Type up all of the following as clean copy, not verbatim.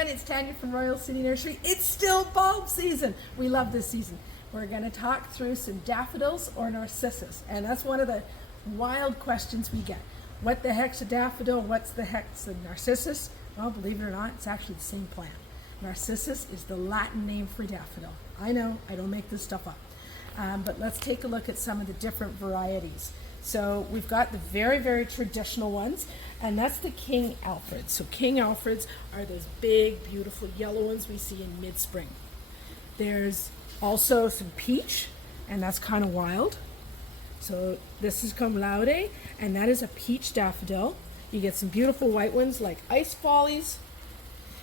everyone, it's Tanya from Royal City Nursery. It's still bulb season. We love this season. We're going to talk through some daffodils or narcissus, and that's one of the wild questions we get. What the heck's a daffodil? What's the heck's a narcissus? Well, believe it or not, it's actually the same plant. Narcissus is the Latin name for daffodil. I know, I don't make this stuff up. But let's take a look at some of the different varieties. So we've got the very, very traditional ones, and that's the King Alfreds. So King Alfreds are those big, beautiful yellow ones we see in mid-spring. There's also some peach, and that's kind of wild. So this is cum laude, and that is a peach daffodil. You get some beautiful white ones like ice follies.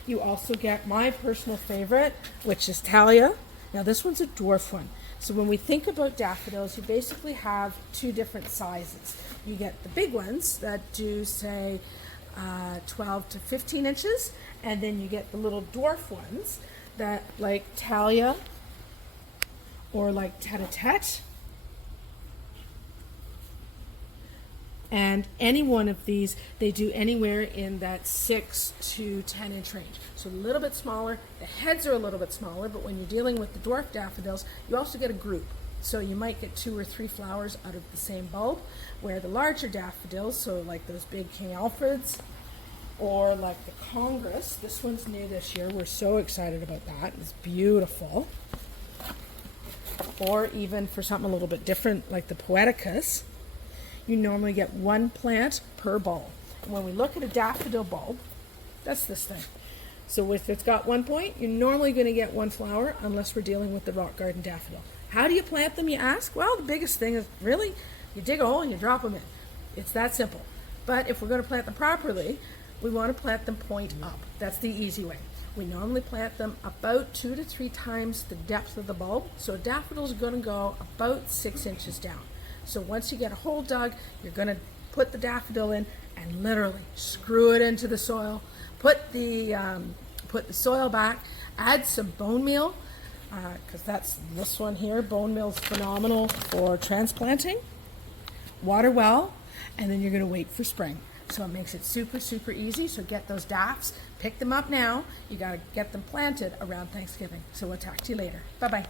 You also get my personal favorite, which is Talia. Now this one's a dwarf one. So when we think about daffodils, you basically have two different sizes. You get the big ones that do, say, 12 to 15 inches, and then you get the little dwarf ones that, like Talia or like tete-a-tete. And any one of these, they do anywhere in that 6 to 10 inch range. So a little bit smaller. The heads are a little bit smaller, but when you're dealing with the dwarf daffodils, you also get a group. So you might get 2 or 3 flowers out of the same bulb, where the larger daffodils, so like those big King Alfreds, or like the Congress, this one's new this year. We're so excited about that. It's beautiful. Or even for something a little bit different, like the Poeticus, you normally get 1 plant per bulb. And when we look at a daffodil bulb, that's this thing. So if it's got 1 point, you're normally going to get 1 flower, unless we're dealing with the rock garden daffodil. How do you plant them, you ask? Well, the biggest thing is really, you dig a hole and you drop them in. It's that simple. But if we're going to plant them properly, we want to plant them point up. That's the easy way. We normally plant them about 2 to 3 times the depth of the bulb. So a daffodil is going to go about 6 inches down. So once you get a hole dug, you're going to put the daffodil in and literally screw it into the soil. Put the soil back. Add some bone meal, because that's this one here. Bone meal is phenomenal for transplanting. Water well, and then you're going to wait for spring. So it makes it super, super easy. So get those daffs, pick them up now. You got to get them planted around Thanksgiving. So we'll talk to you later. Bye-bye.